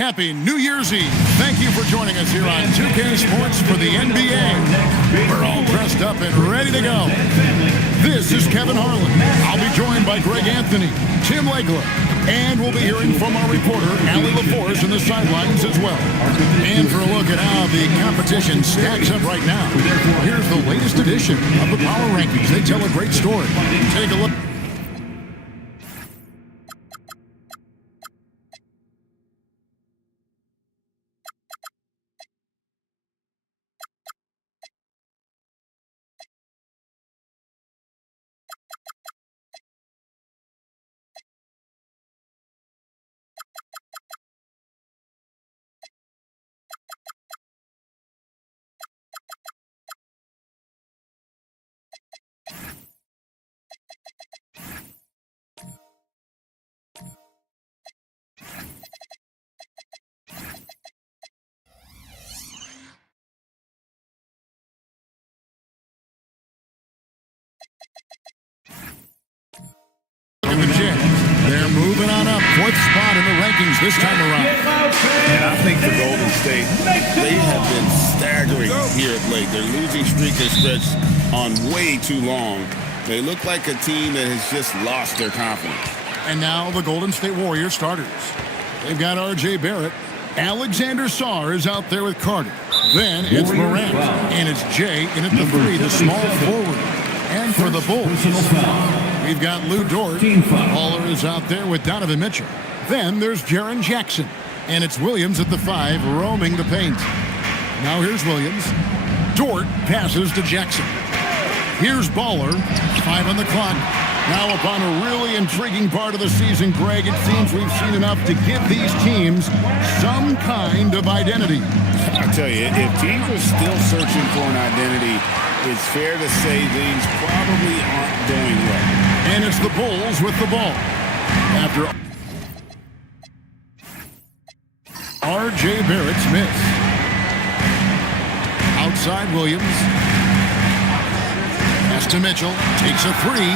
Happy New Year's Eve. Thank you for joining us here on 2K Sports for the NBA. We're all dressed up and ready to go. This is Kevin Harlan. I'll be joined by Greg Anthony, Tim Legler, and we'll be hearing from our reporter, Allie LaForce, in the sidelines as well. And for a look at how the competition stacks up right now, here's the latest edition of the Power Rankings. They tell a great story. Take a look. They're moving on up, fourth spot in the rankings this time around. And I think for Golden State, they have been staggering here of late. Their losing streak has stretched on way too long. They look like a team that has just lost their confidence. And now the Golden State Warriors starters. They've got R.J. Barrett. Alexander Sarr is out there with Carter. Then it's Morant, and it's Jay in at the three, the small forward. And for the Bulls, we've got Lou Dort. Baller is out there with Donovan Mitchell. Then there's Jaren Jackson. And it's Williams at the five, roaming the paint. Now here's Williams. Dort passes to Jackson. Here's Baller. 5 on the clock. Now upon a really intriguing part of the season, Greg, it seems we've seen enough to give these teams some kind of identity. I tell you, if teams are still searching for an identity, it's fair to say these probably aren't doing well. And it's the Bulls with the ball. After R.J. Barrett's miss. Outside Williams. Pass to Mitchell. Takes a three.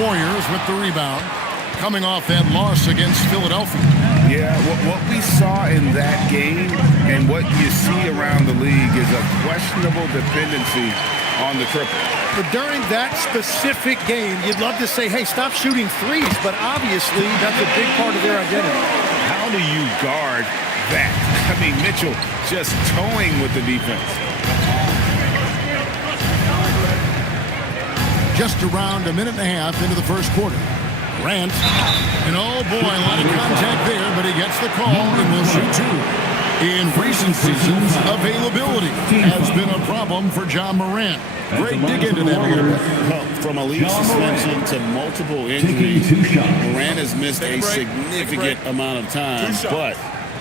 Warriors with the rebound. Coming off that loss against Philadelphia. Yeah, what we saw in that game and what you see around the league is a questionable dependency on the triple. But during that specific game, you'd love to say, hey, stop shooting threes, but obviously that's a big part of their identity. How do you guard that? I mean, Mitchell just toying with the defense. Just around a minute and a half into the first quarter. Grant, and oh boy, a lot of contact there, but he gets the call and will shoot two. In recent seasons, availability has been a problem for John Morant. Great dig into that here. Well, from a league suspension to multiple injuries, Morant has missed a significant amount of time, but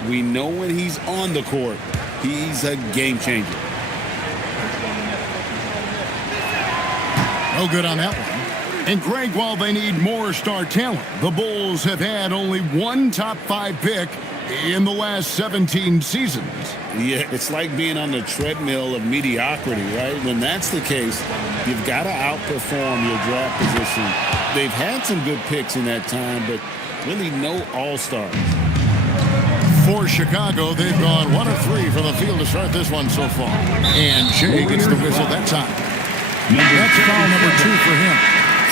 we know when he's on the court, he's a game changer. No good on that one. And Greg, while they need more star talent, the Bulls have had only one top 5 pick in the last 17 seasons. Yeah, it's like being on the treadmill of mediocrity, right? When that's the case, you've got to outperform your draft position. They've had some good picks in that time, but really no all-stars. For Chicago, they've gone 1 of 3 from the field to start this one so far. And Jay gets the whistle that time. That's foul number 2 for him.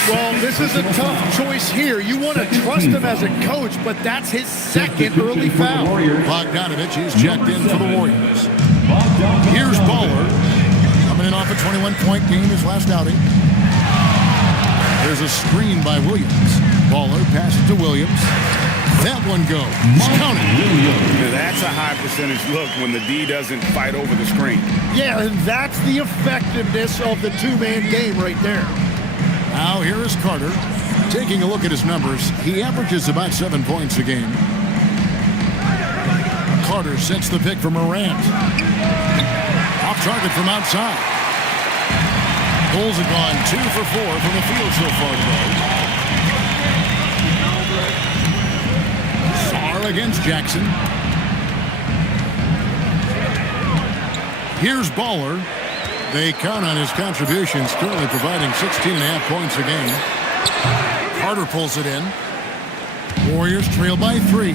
Well, this is a tough choice here. You want to trust him as a coach, but that's his second early foul. Bogdanovich is checked in for the Warriors. Here's Baller. Coming in off a 21-point game his last outing. There's a screen by Williams. Baller passes to Williams. That one goes. Counted. Yeah, that's a high percentage look when the D doesn't fight over the screen. Yeah, and that's the effectiveness of the two-man game right there. Now here is Carter. Taking a look at his numbers, he averages about 7 points a game. Carter sets the pick for Morant. Off target from outside. Bulls have gone 2 for 4 from the field so far today. Sarr against Jackson. Here's Baller. They count on his contributions, currently providing 16.5 points a game. Carter pulls it in. Warriors trail by 3.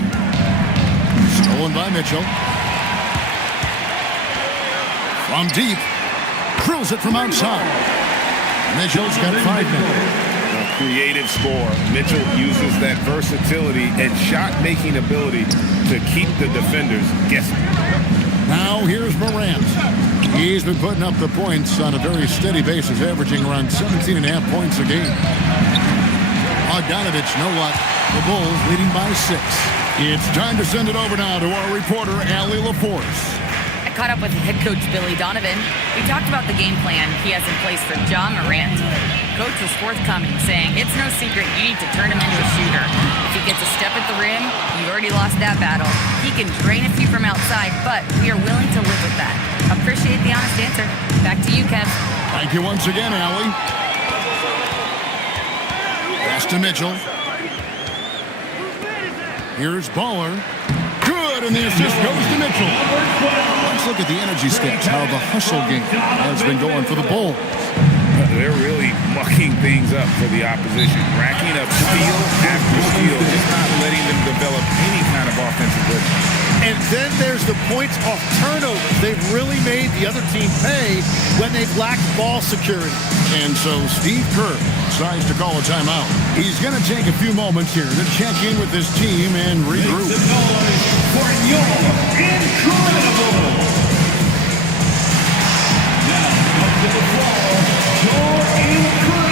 Stolen by Mitchell. From deep. Drills it from outside. Mitchell's got 5 now. A creative score. Mitchell uses that versatility and shot-making ability to keep the defenders guessing. Now here's Morant. He's been putting up the points on a very steady basis, averaging around 17.5 points a game. Bogdanovich, no luck. The Bulls leading by 6. It's time to send it over now to our reporter, Allie LaForce. I caught up with head coach Billy Donovan. We talked about the game plan he has in place for Ja Morant. Coach was forthcoming, saying it's no secret you need to turn him into a shooter. If he gets a step at the rim, you've already lost that battle. He can drain a few from outside, but we are willing to live with that. Appreciate the honest answer. Back to you, Kev. Thank you once again, Allie. Pass to Mitchell. Here's Baller. Good, and the assist goes to Mitchell. Let's look at the energy stats, how the hustle game has been going for the Bulls. They're really mucking things up for the opposition, racking up steal after steal, just not letting them develop any kind of offensive rhythm. And then there's the points off turnovers. They've really made the other team pay when they've lacked ball security. And so Steve Kerr decides to call a timeout. He's going to take a few moments here to check in with his team and regroup. Make some noise for your incredible. Now, up to the floor, your incredible.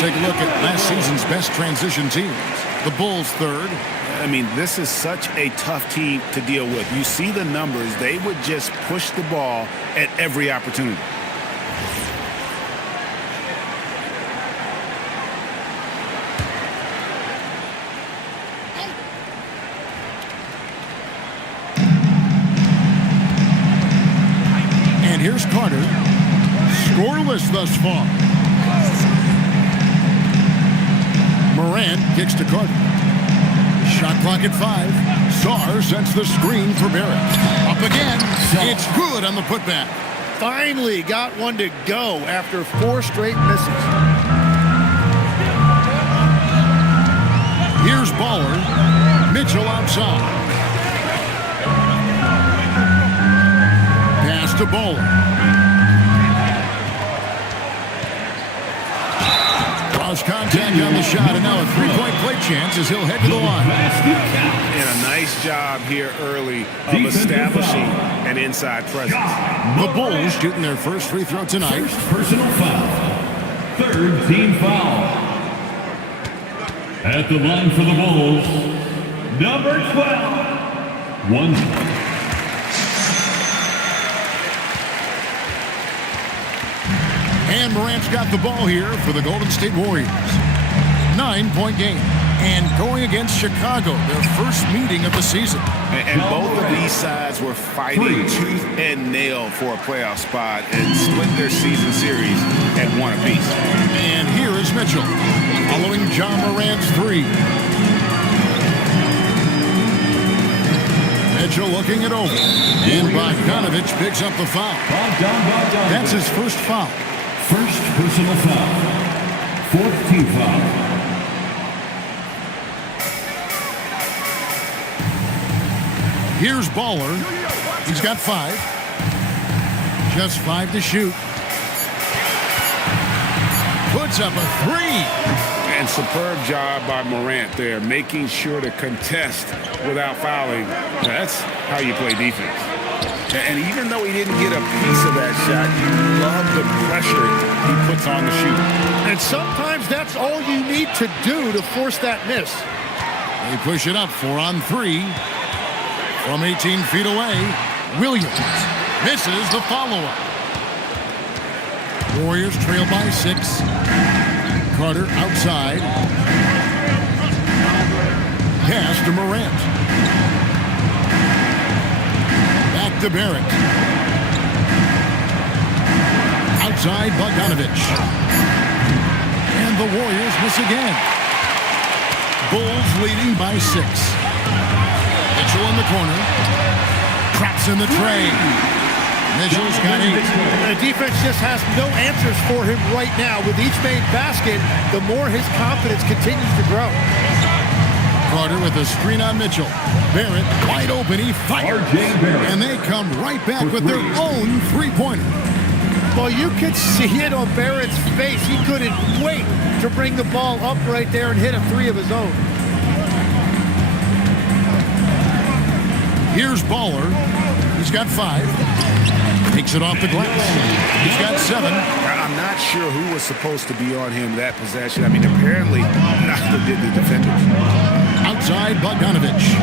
Take a look at last season's best transition teams. The Bulls third. I mean, this is such a tough team to deal with. You see the numbers. They would just push the ball at every opportunity. And here's Carter. Scoreless thus far. Morant kicks to Carter. Shot clock at 5. Sarr sets the screen for Barrett. Up again. It's good on the putback. Finally got one to go after 4 straight misses. Here's Baller. Mitchell outside. Pass to Baller. Contact on the shot, and now a 3-point play chance as he'll head to the line. And a nice job here early of establishing an inside presence. The Bulls shooting their first free throw tonight. First personal foul. Third team foul. At the line for the Bulls, number 12. 1. And Morant's got the ball here for the Golden State Warriors. 9-point game. And going against Chicago, their first meeting of the season. And both of these sides were fighting tooth and nail for a playoff spot and split their season series at 1 apiece. And here is Mitchell, following Ja Morant's 3. Mitchell looking it over. And Bogdanovich picks up the foul. That's his first foul. First personal foul. 4th team foul. Here's Baller. He's got 5. Just 5 to shoot. Puts up a 3. And superb job by Morant there, making sure to contest without fouling. That's how you play defense. And even though he didn't get a piece of that shot, you love the pressure he puts on the shoot. And sometimes that's all you need to do to force that miss. They push it up 4 on 3. From 18 feet away, Williams misses the follow-up. Warriors trail by 6. Carter outside. Pass to Morant. Back to Barrett. Outside Bogdanovich. And the Warriors miss again. Bulls leading by 6. Mitchell in the corner. Traps in the tray. Mitchell's got 8. The defense just has no answers for him right now. With each made basket, the more his confidence continues to grow. Carter with a screen on Mitchell. Barrett wide open. He fires. And they come right back with their own three-pointer. Well, you could see it on Barrett's face. He couldn't wait to bring the ball up right there and hit a 3 of his own. Here's Baller. He's got 5. Takes it off the glass. He's got 7. I'm not sure who was supposed to be on him that possession. I mean, apparently neither did the defenders. Outside Bogdanovich.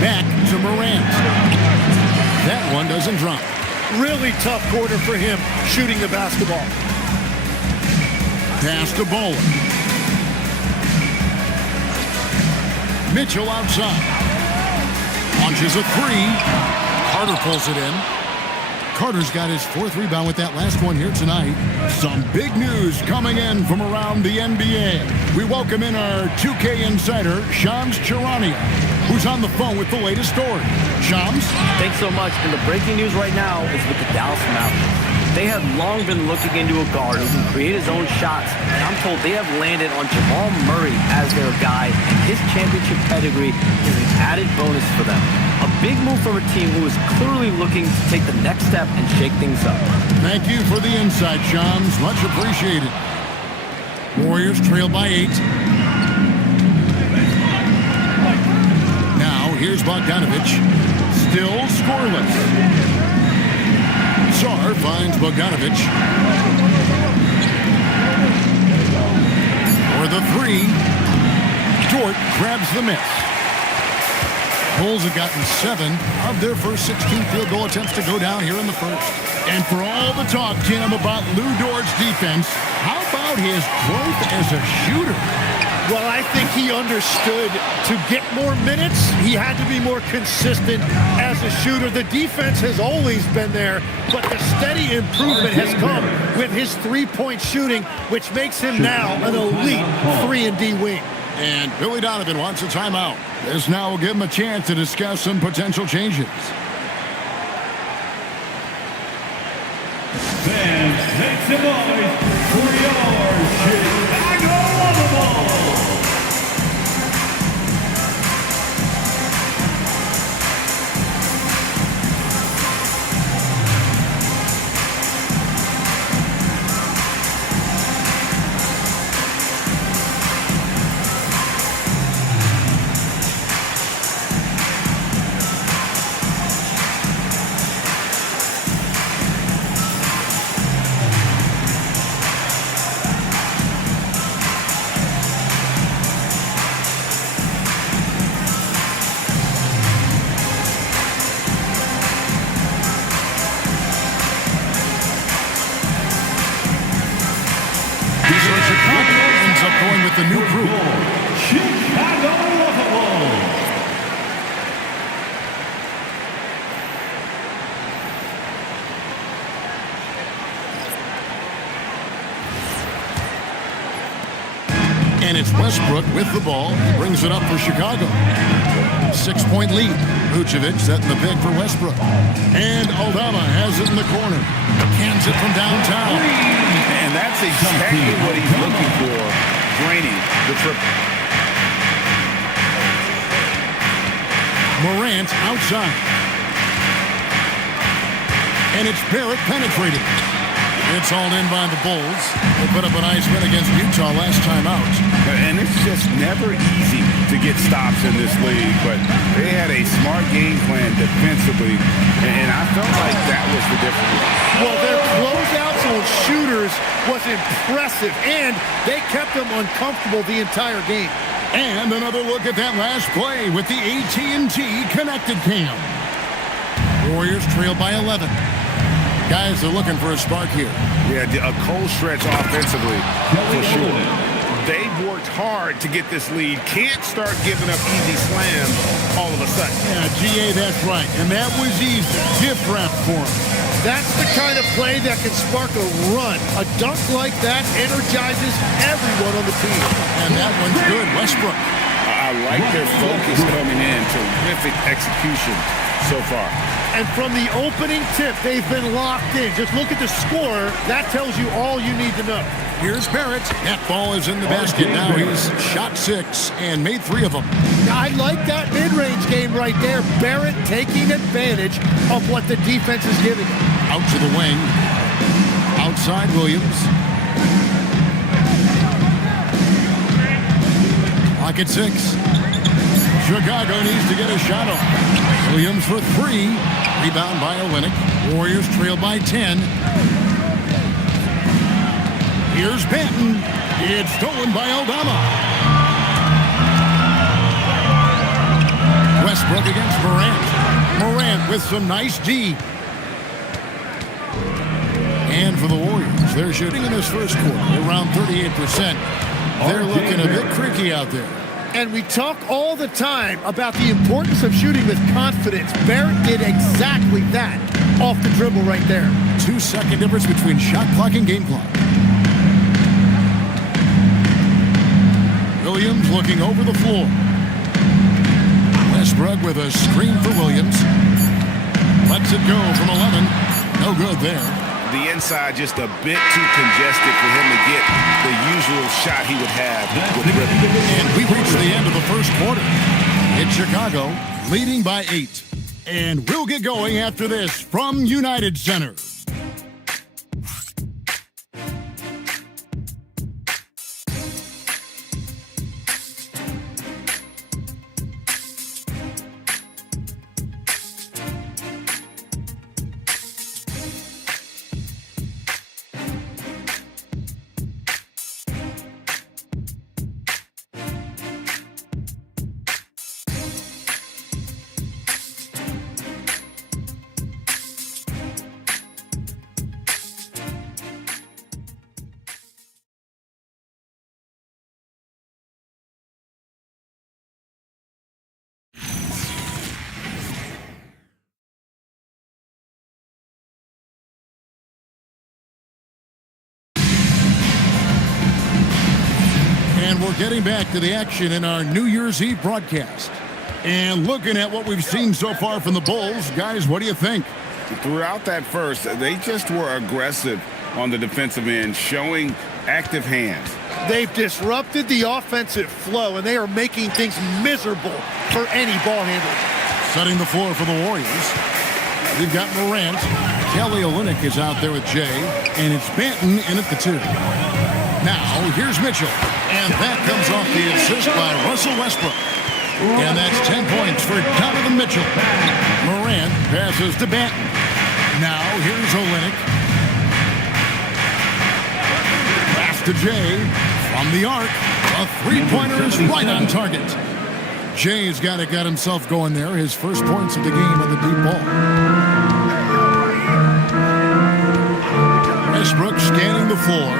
Back to Morant. That one doesn't drop. Really tough quarter for him shooting the basketball. Pass to Bowler. Mitchell outside. Launches a 3. Carter pulls it in. Carter's got his 4th rebound with that last one here tonight. Some big news coming in from around the NBA. We welcome in our 2K insider, Shams Charania, who's on the phone with the latest story. Shams? Thanks so much. And the breaking news right now is with the Dallas Mavericks. They have long been looking into a guard who can create his own shots. And I'm told they have landed on Jamal Murray as their guy, and his championship pedigree is an added bonus for them. A big move from a team who is clearly looking to take the next step and shake things up. Thank you for the insight, Shams. Much appreciated. Warriors trail by 8. Now, here's Bogdanovich. Still scoreless. Sarr finds Bogdanovich. For the 3. Dort grabs the miss. Bulls have gotten 7 of their first 16 field goal attempts to go down here in the first. And for all the talk, Jim, about Lou Dort's defense, how about his growth as a shooter? Well, I think he understood to get more minutes, he had to be more consistent as a shooter. The defense has always been there, but the steady improvement has come with his three-point shooting, which makes him now an elite 3-and-D wing. And Billy Donovan wants a timeout. This now will give him a chance to discuss some potential changes. Fans, make some noise for your Chicago Lovables. Going with the new group. Chicago Lovables. And it's Westbrook with the ball. He brings it up for Chicago. 6-point lead. Vucevic setting the pick for Westbrook. And Aldama has it in the corner. Cans it from downtown. And that's exactly what he's looking for, draining the triple. Morant outside. And it's Barrett penetrating. It's hauled in by the Bulls. They put up a nice win against Utah last time out. And it's just never easy to get stops in this league, but they had a smart game plan defensively, and I felt like that was the difference. Well, their closeouts on shooters was impressive, and they kept them uncomfortable the entire game. And another look at that last play with the AT&T connected cam. Warriors trail by 11. Guys are looking for a spark here. Yeah, a cold stretch offensively, for sure. They've worked hard to get this lead. Can't start giving up easy slams all of a sudden. Yeah, GA, that's right. And that was easy. Gift wrap for him. That's the kind of play that can spark a run. A dunk like that energizes everyone on the team. And that one's good. Westbrook. I like their focus coming in. Terrific execution so far. And from the opening tip, they've been locked in. Just look at the score. That tells you all you need to know. Here's Barrett. That ball is in the basket. Now he's shot 6 and made 3 of them. I like that mid-range game right there. Barrett taking advantage of what the defense is giving him. Out to the wing. Outside Williams. Clock at 6. Chicago needs to get a shot off. Williams for 3. Rebound by Olynyk. Warriors trail by 10. Here's Benton. It's stolen by Aldama. Westbrook against Morant. Morant with some nice D. And for the Warriors, they're shooting in this first quarter around 38%. They're looking a bit creaky out there. And we talk all the time about the importance of shooting with confidence. Barrett did exactly that off the dribble right there. 2-second difference between shot clock and game clock. Williams looking over the floor. Westbrook with a screen for Williams. Lets it go from 11. No good there. The inside just a bit too congested for him to get the usual shot he would have with rhythm. And we reached the end of the first quarter. It's Chicago leading by 8. And we'll get going after this from United Center. And we're getting back to the action in our New Year's Eve broadcast. And looking at what we've seen so far from the Bulls, guys, what do you think? Throughout that first, they just were aggressive on the defensive end, showing active hands. They've disrupted the offensive flow, and they are making things miserable for any ball handler. Setting the floor for the Warriors. We've got Morant. Kelly Olynyk is out there with Jay. And it's Benton in at the 2. Now, here's Mitchell. And that comes off the assist by Russell Westbrook. And that's 10 points for Donovan Mitchell. Morant passes to Benton. Now, here's Olynyk. Pass to Jay from the arc. A three-pointer is right on target. Jay's got himself going there. His first points of the game on the deep ball. Westbrook scanning the floor.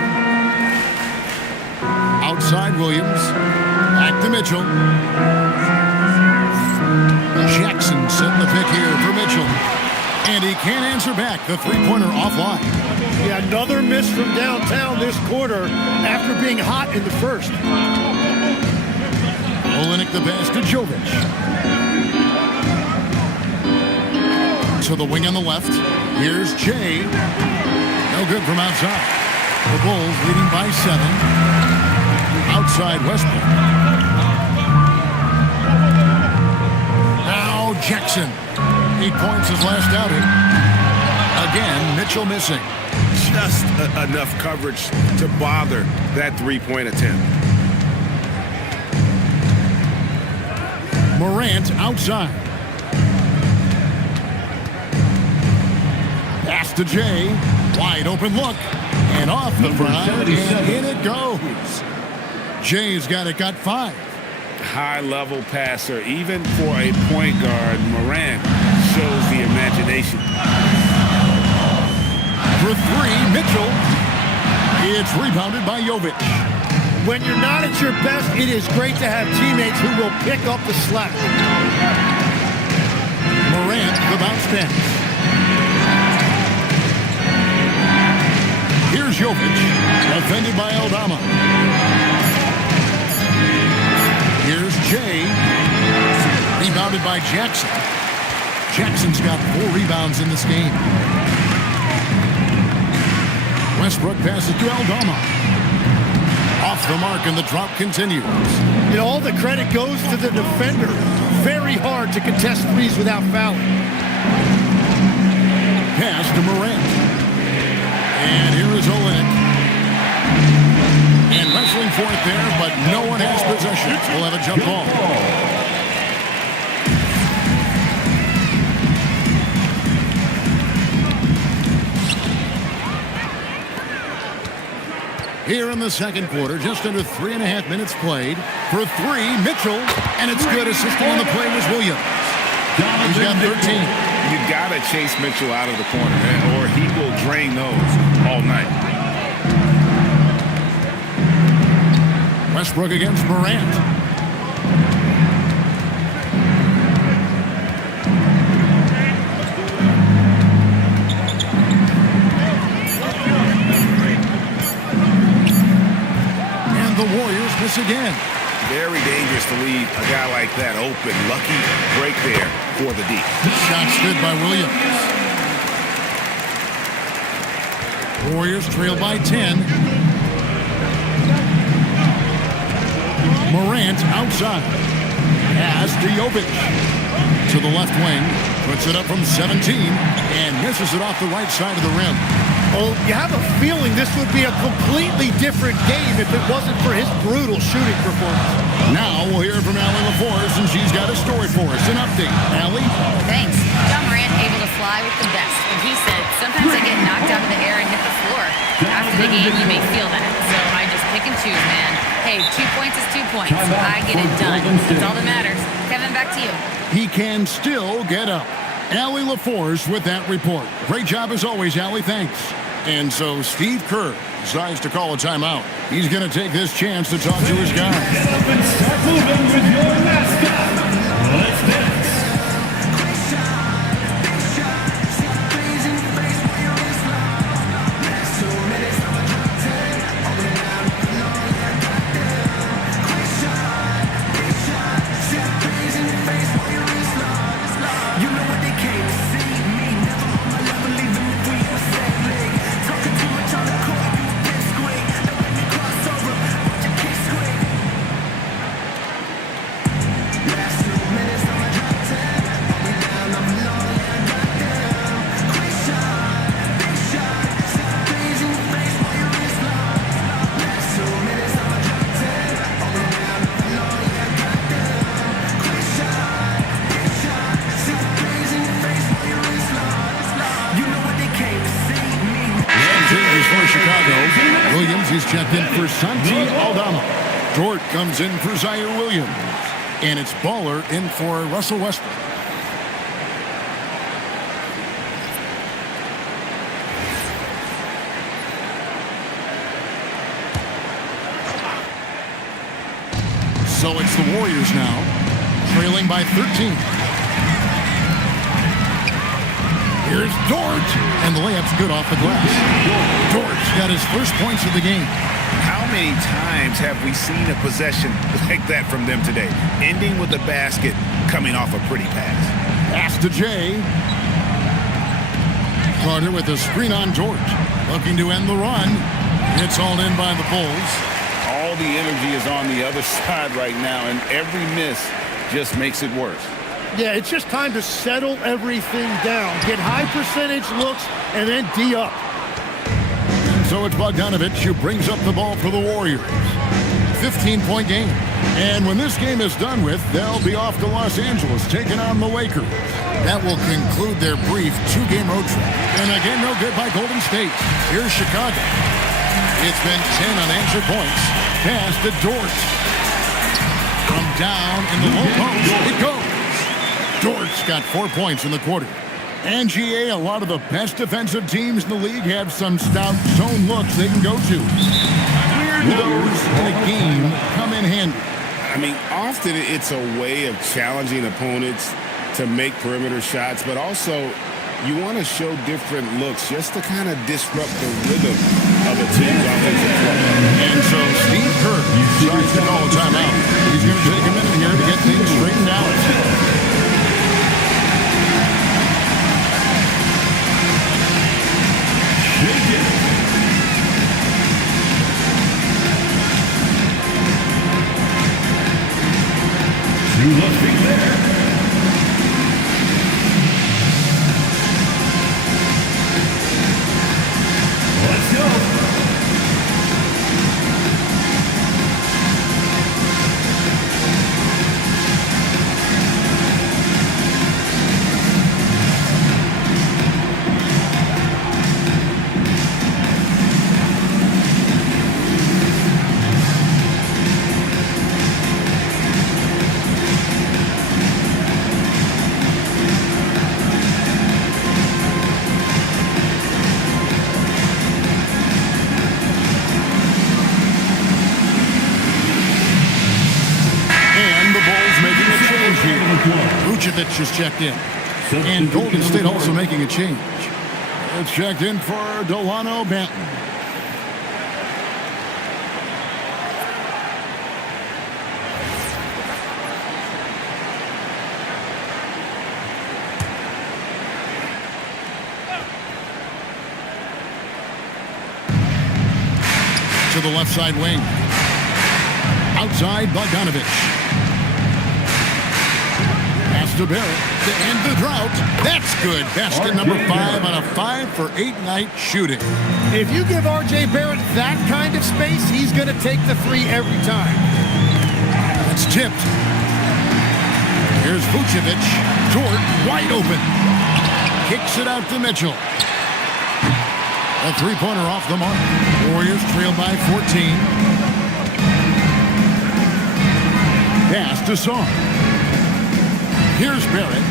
Outside Williams. Back to Mitchell. Jackson setting the pick here for Mitchell. And he can't answer back. The three-pointer offline. Yeah, another miss from downtown this quarter after being hot in the first. Olynyk the pass to Jovic. To the wing on the left. Here's Jay. No good from outside. The Bulls leading by 7. Outside Westbrook. Now Jackson. 8 points his last outing. Again, Mitchell missing. Just enough coverage to bother that three-point attempt. Morant outside. Pass to Jay. Wide open look. And off the front. And in it goes. Jay's got 5. High-level passer. Even for a point guard, Morant shows the imagination. For 3, Mitchell. It's rebounded by Jovic. When you're not at your best, it is great to have teammates who will pick up the slack. Morant, the bounce pass. Here's Jovic, defended by Aldama. Here's Jay, rebounded by Jackson. Jackson's got 4 rebounds in this game. Westbrook passes to Aldama. Off the mark, and the drop continues. You know, all the credit goes to the defender. Very hard to contest threes without fouling. Pass to Morant. And here is Olenek. And wrestling for it there, but no one has possession. We'll have a jump ball. Here in the second quarter, just under 3.5 minutes played. For 3, Mitchell, and it's good. Assisting on the play was Williams. He's got 13. You got to chase Mitchell out of the corner, man, or he will drain those all night. Westbrook against Morant. The Warriors miss again. Very dangerous to leave a guy like that open. Lucky break there for the D. Shot stood by Williams. Warriors trail by 10. Morant outside. Pass to Jovic. To the left wing. Puts it up from 17 and misses it off the right side of the rim. Oh, you have a feeling this would be a completely different game if it wasn't for his brutal shooting performance. Now we'll hear from Allie LaForce, and she's got a story for us. An update. Allie? Thanks. John Morant able to fly with the best. And he said, sometimes I get knocked out of the air and hit the floor. After the game, you may feel that. So I just pick and choose, man. Hey, 2 points is 2 points. I get it done. That's all that matters. Kevin, back to you. He can still get up. Allie LaForce with that report. Great job as always, Allie. Thanks. And so Steve Kerr decides to call a timeout. He's going to take this chance to talk to his guys. Get up and start moving with your mascot. Let's dance. He's checked in for Santi Aldama. Dort comes in for Zaire Williams. And it's Baller in for Russell Westbrook. So it's the Warriors now, trailing by 13. Here's Dort, and the layup's good off the glass. Dort's got his first points of the game. How many times have we seen a possession like that from them today? Ending with a basket, coming off a pretty pass. Pass to Jay. Carter with a screen on Dort. Looking to end the run. It's all in by the Bulls. All the energy is on the other side right now, and every miss just makes it worse. Yeah, it's just time to settle everything down. Get high percentage looks and then D up. So it's Bogdanovich who brings up the ball for the Warriors. 15-point game. And when this game is done with, they'll be off to Los Angeles taking on the Lakers. That will conclude their brief two-game road trip. And again, no good by Golden State. Here's Chicago. It's been 10 unanswered points. Pass to Dort. From down in the low post, it goes. Dort's got 4 points in the quarter. And GA, a lot of the best defensive teams in the league have some stout zone looks they can go to. Where do those in a game come in handy? I mean, often it's a way of challenging opponents to make perimeter shots, but also you want to show different looks just to kind of disrupt the rhythm of a team's offensive play. And so Steve Kerr decides to call a timeout. He's going to take a minute here to get things straightened out. You must be there. Let's go. Vucevic is checked in. And Golden State also making a change. It's checked in for Delano Banton. To the left side wing. Outside Bogdanovich. To Barrett to end the drought. That's good. Basket number 5 on a 5-for-8 night shooting. If you give R.J. Barrett that kind of space, he's going to take the three every time. That's tipped. Here's Vucevic. Dort wide open. Kicks it out to Mitchell. A three-pointer off the mark. Warriors trail by 14. Pass to Song. Here's Barrett.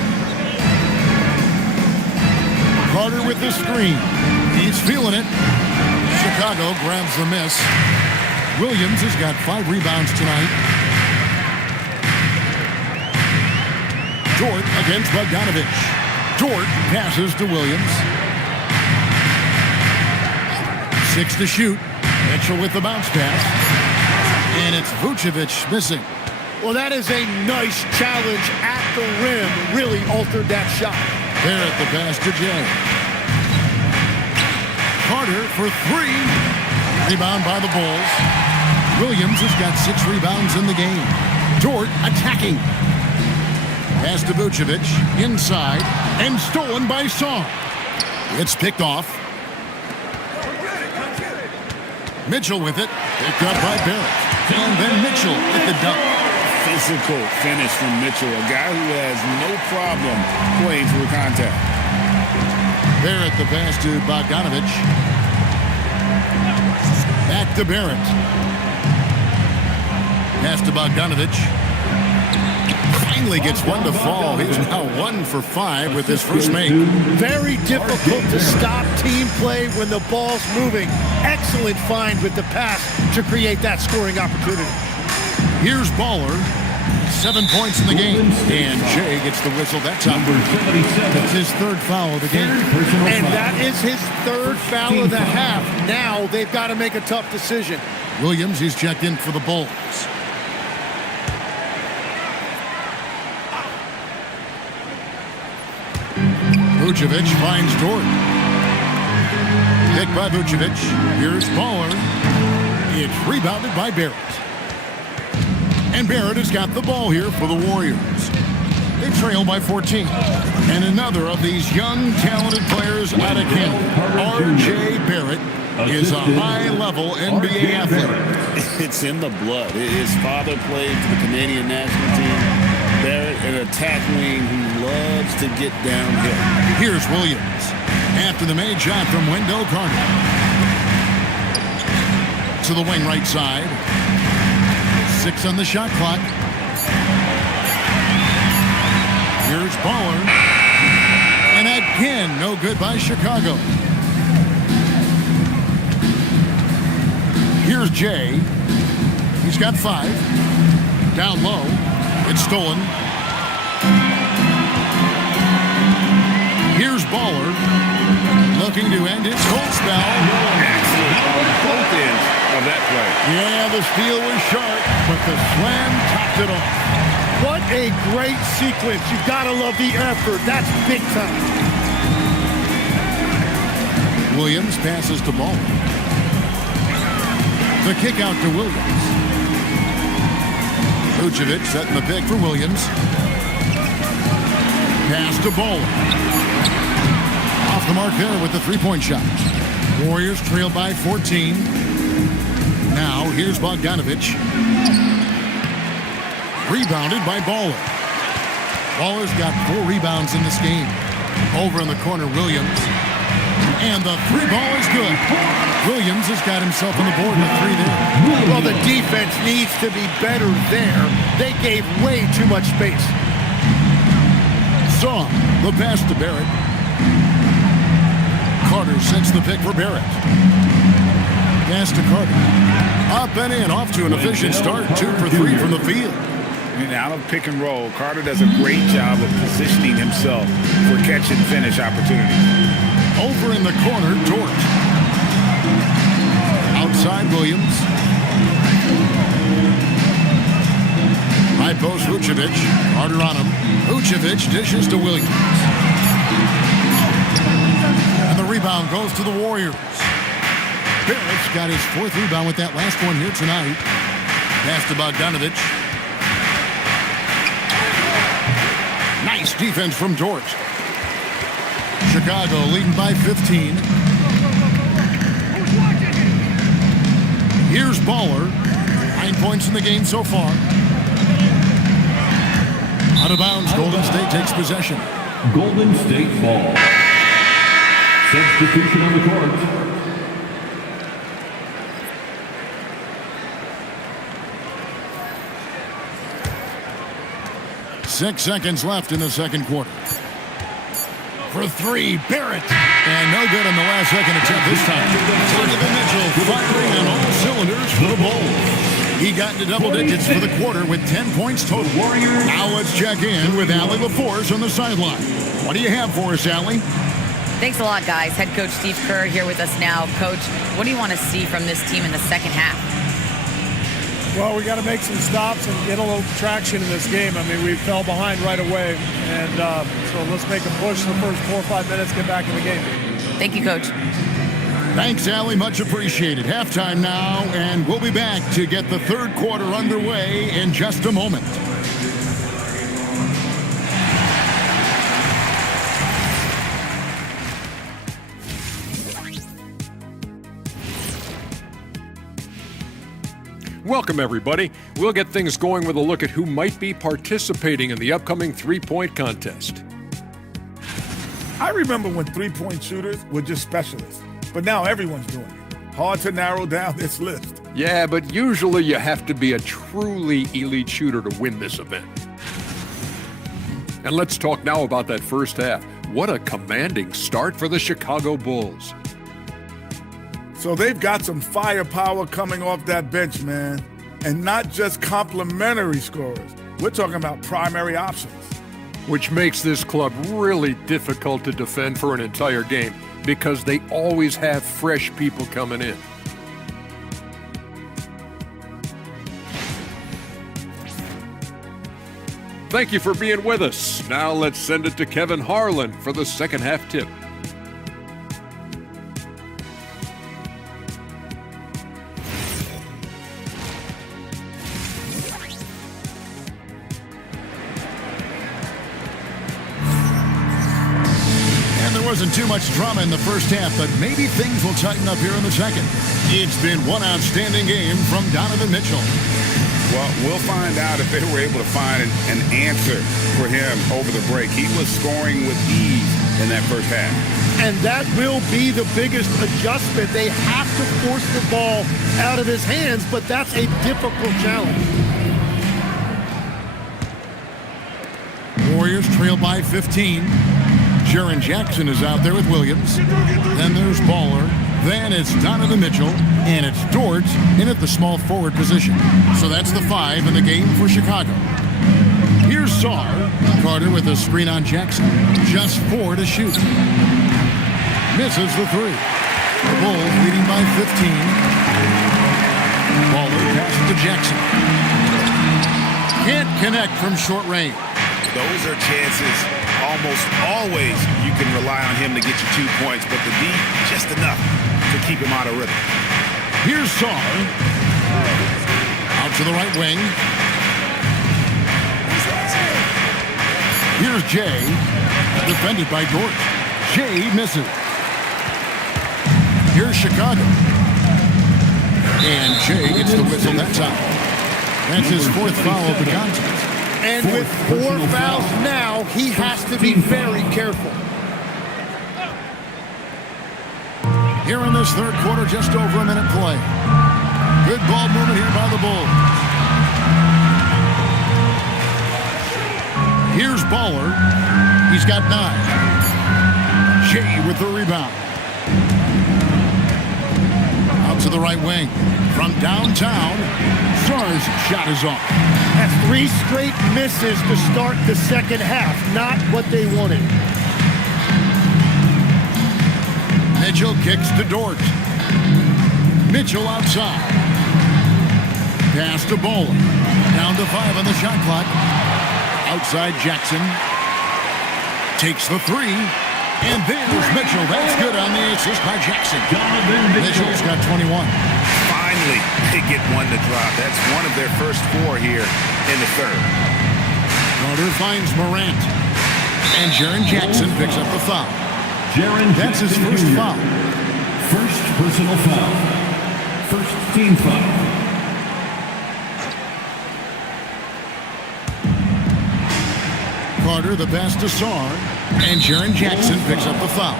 Carter with the screen. He's feeling it. Chicago grabs the miss. Williams has got 5 rebounds tonight. Dort against Bogdanovich. Dort passes to Williams. 6 to shoot. Mitchell with the bounce pass. And it's Vucevic missing. Well, that is a nice challenge at the rim. Really altered that shot. Barrett the pass to Jay. Carter for 3. Rebound by the Bulls. Williams has got 6 rebounds in the game. Dort attacking. Pass to Vucevic. Inside. And stolen by Song. It's picked off. Mitchell with it. Picked up by Barrett. And then Mitchell with the dunk. Physical finish from Mitchell, a guy who has no problem playing through contact. Barrett the pass to Bogdanovich. Back to Barrett. Pass to Bogdanovich. Finally gets one to fall. He's now 1 for 5 with his first make. Very difficult to stop team play when the ball's moving. Excellent find with the pass to create that scoring opportunity. Here's Baller. 7 points in the game. And Jay gets the whistle that time. That's his 3rd foul of the game. And that is his 3rd foul of the half. Now they've got to make a tough decision. Williams, he's checked in for the Bulls. Vucevic finds Dort. Picked by Vucevic. Here's Baller. It's rebounded by Barrett. And Barrett has got the ball here for the Warriors. They trail by 14. And another of these young, talented players out of camp, R.J. Barrett, is a high-level NBA athlete. It's in the blood. His father played for the Canadian national team. Barrett, an attack wing who loves to get downhill. Here's Williams. After the made shot from Wendell Carter. To the wing right side. 6 on the shot clock. Here's Baller. And again, no good by Chicago. Here's Jay. He's got 5. Down low. It's stolen. Here's Baller. Looking to end his cold spell. Excellent on both ends of that play. Yeah, the steal was sharp, but the slam topped it off. What a great sequence. You've got to love the effort. That's big time. Williams passes to Baller. The kick out to Williams. Vucevic setting the pick for Williams. Pass to Baller. Off the mark there with the three-point shot. Warriors trail by 14. Now here's Bogdanovich. Rebounded by Baller. Baller's got 4 rebounds in this game. Over in the corner, Williams. And the 3 ball is good. Williams has got himself on the board with 3 there. Well, the defense needs to be better there. They gave way too much space. Saw the pass to Barrett. Carter sets the pick for Barrett. Pass to Carter. Up and in, off to an efficient start. 2 for 3 from the field. And out of pick and roll, Carter does a great job of positioning himself for catch and finish opportunities. Over in the corner, Dort. Outside Williams. High post Vucevic. Carter on him. Vucevic dishes to Williams. And the rebound goes to the Warriors. Barrett's got his 4th rebound with that last one here tonight. Pass to Bogdanovich. Nice defense from Dort. Chicago leading by 15. Here's Baller. 9 points in the game so far. Out of bounds, Golden State takes possession. Golden State ball. Substitution on the court. 6 seconds left in the second quarter. For 3, Barrett. And no good on the last second attempt this time. Donovan Mitchell firing on all cylinders for the Bulls. He got into double digits for the quarter with 10 points total. Now let's check in with Allie LaForce on the sideline. What do you have for us, Allie? Thanks a lot, guys. Head coach Steve Kerr here with us now. Coach, what do you want to see from this team in the second half? Well, we got to make some stops and get a little traction in this game. I mean, we fell behind right away, and so let's make a push the first 4 or 5 minutes, get back in the game. Thank you, Coach. Thanks, Allie. Much appreciated. Halftime now, and we'll be back to get the third quarter underway in just a moment. Welcome, everybody. We'll get things going with a look at who might be participating in the upcoming three-point contest. I remember when three-point shooters were just specialists, but now everyone's doing it. Hard to narrow down this list. Yeah, but usually you have to be a truly elite shooter to win this event. And let's talk now about that first half. What a commanding start for the Chicago Bulls. So they've got some firepower coming off that bench, man. And not just complimentary scorers. We're talking about primary options. Which makes this club really difficult to defend for an entire game because they always have fresh people coming in. Thank you for being with us. Now let's send it to Kevin Harlan for the second half tip. wasn't too much drama in the first half, but maybe things will tighten up here in the second. It's been one outstanding game from Donovan Mitchell. Well, we'll find out if they were able to find an answer for him over the break. He was scoring with ease in that first half. And that will be the biggest adjustment. They have to force the ball out of his hands, but that's a difficult challenge. Warriors trail by 15. Jaren Jackson is out there with Williams. Then there's Baller. Then it's Donovan Mitchell. And it's Dort in at the small forward position. So that's the 5 in the game for Chicago. Here's Sarr. Carter with a screen on Jackson. Just 4 to shoot. Misses the 3. The Bulls leading by 15. Baller passes to Jackson. Can't connect from short range. Those are chances almost always you can rely on him to get you 2 points, but the D, just enough to keep him out of rhythm. Here's Sarr. Out to the right wing. Here's Jay. Defended by Dort. Jay misses. Here's Chicago. And Jay gets the whistle that time. That's his 4th foul of the contest. And with 4 fouls now, he has to be very careful. Here in this third quarter, just over a minute play. Good ball movement here by the Bulls. Here's Baller. He's got 9. Jay with the rebound. Out to the right wing. From downtown, Sarr's shot is off. That's 3 straight misses to start the second half. Not what they wanted. Mitchell kicks to Dort. Mitchell outside. Pass to Baller. Down to 5 on the shot clock. Outside Jackson. Takes the 3. And there's Mitchell. That's good on the assist by Jackson. Mitchell's got 21. Finally, they get one to drop. That's one of their first 4 here in the third. Carter finds Morant. And Jaren Jackson picks up the foul. That's his first foul. First personal foul. First team foul. Carter the pass to Sarr. And Jaren Jackson picks up the foul.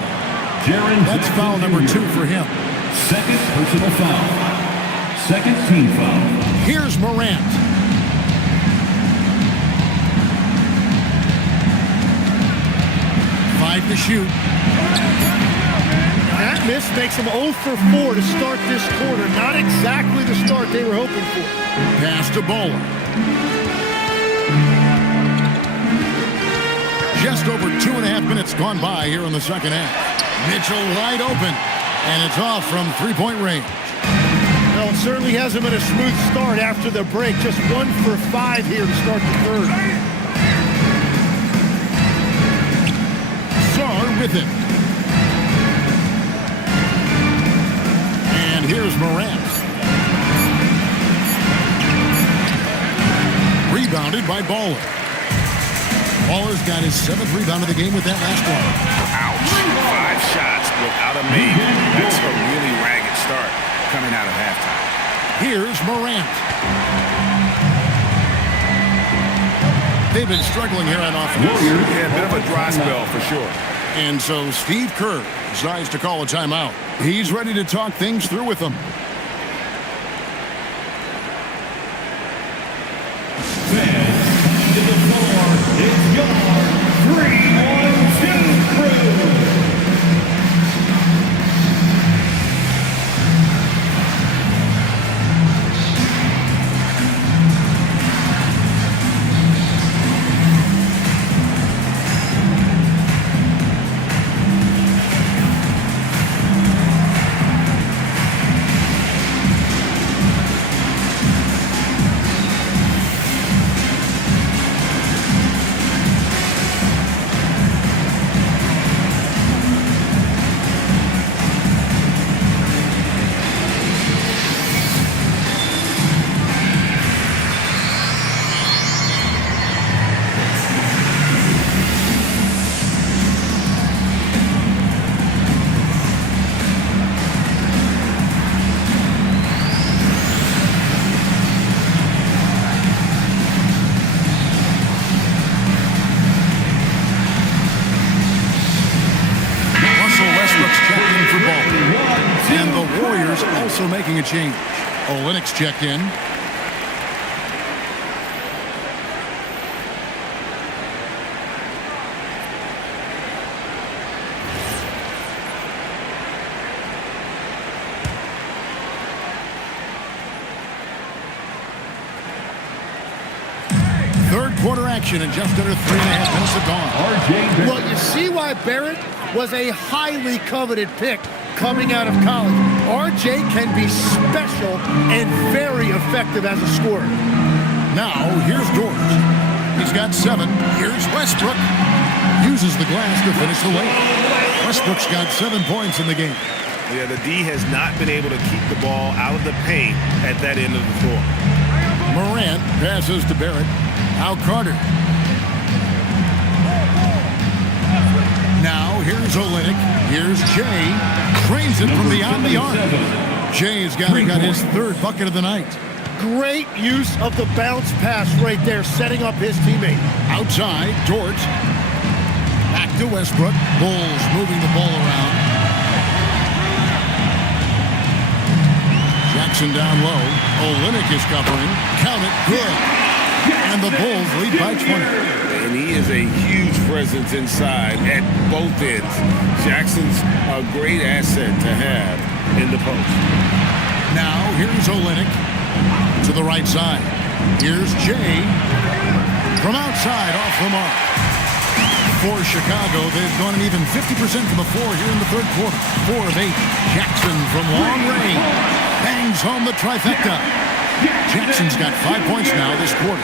That's foul number 2 for him. Second personal foul. Second team foul. Here's Morant. Five to shoot. That miss makes them 0 for 4 to start this quarter. Not exactly the start they were hoping for. Pass to Baller. Just over 2.5 minutes gone by here in the second half. Mitchell wide open. And it's off from 3-point range. Well, it certainly hasn't been a smooth start after the break. Just 1 for 5 here to start the third. Sarr with it. And here's Morant. Rebounded by Baller. Baller's got his 7th rebound of the game with that last one. Ouch. 5 shots without a make. That's a really ragged start coming out of halftime. Here's Morant. They've been struggling here on offense. Yeah, a bit of a dry spell for sure. And so Steve Kerr decides to call a timeout. He's ready to talk things through with them. To the floor, it's your 3-1-2 crew. Warriors also making a change. Olynyk's checked in. Third quarter action in just under 3.5 minutes of gone. Well, you see why Barrett was a highly coveted pick coming out of college. RJ can be special and very effective as a scorer. Now, here's Dort. He's got 7. Here's Westbrook. Uses the glass to finish the way. Westbrook's got 7 points in the game. Yeah, the D has not been able to keep the ball out of the paint at that end of the floor. Morant passes to Barrett. Now Carter. Now here's Olynyk. Here's Jay. Trains it from beyond the arc. Jay's got his 3rd bucket of the night. Great use of the bounce pass right there, setting up his teammate. Outside, Dort. Back to Westbrook. Bulls moving the ball around. Jackson down low. Olynyk is covering. Count it. Good. And the Bulls lead by 20. And he is a huge presence inside at both ends. Jackson's a great asset to have in the post. Now, here's Olynyk to the right side. Here's Jay from outside off the mark. For Chicago, they've gone an even 50% from the floor here in the third quarter. 4 of 8. Jackson from long range bangs home the trifecta. Jackson's got 5 points now this quarter.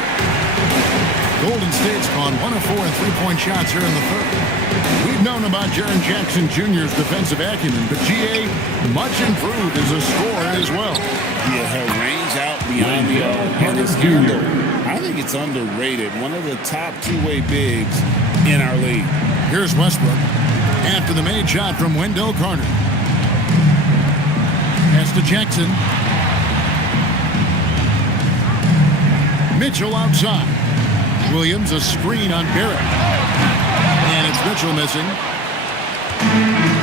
Golden State's gone 1 of 4 in three-point shots here in the third. We've known about Jaren Jackson Jr.'s defensive acumen, but GA much improved as a scorer as well. Yeah, her range out beyond the arc and his handle. I think it's underrated. One of the top two-way bigs in our league. Here's Westbrook after the made shot from Wendell Carter. Pass to Jackson. Mitchell outside. Williams a screen on Barrett. And it's Mitchell missing.